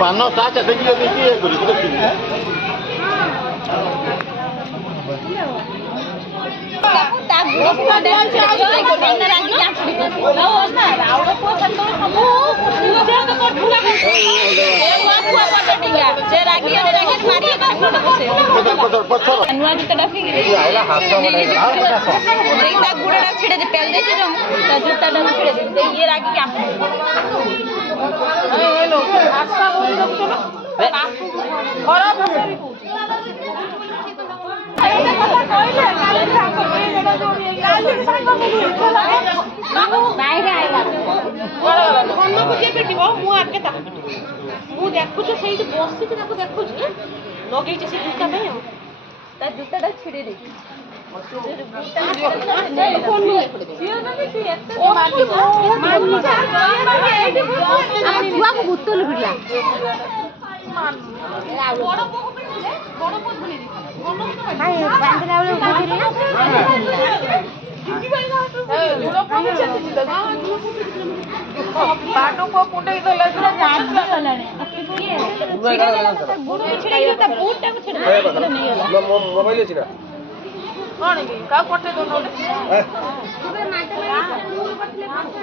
ପାନ ତା ଚାଟିକି ଦେଇକି ଇଏ କରିବୁ ଦେଖିବି। ନୂଆ ଜୁତାଟା ଫିଙ୍ଗି ତା ଗୁଡ଼ଟା ଛିଡ଼େଇ ଦେଇ ପେଲ ଦେଇଛି ତା ଜୁତାଟାକୁ ଛିଡ଼େଇ ଦେଇ ଇଏ ରାଗିକି ମୁଁ ଆଗେ ତାକୁ ମୁଁ ଦେଖୁଛୁ ସେଇଠି ବସିଛି ତାକୁ ଦେଖୁଛି ଲଗେଇଛି ସେ ଜୁତା ପାଇଁ ଆଉ ତା ଜୁତାଟା ଛିଡ଼େଇ ଦେଇଛି ଛୁଆକୁ ଭୂତలు ଭିଡ଼ିଲା ମୋବାଇଲ ଅଛି ନା କଣ କି କାହାକୁ ପଠେଇ ଦଉନ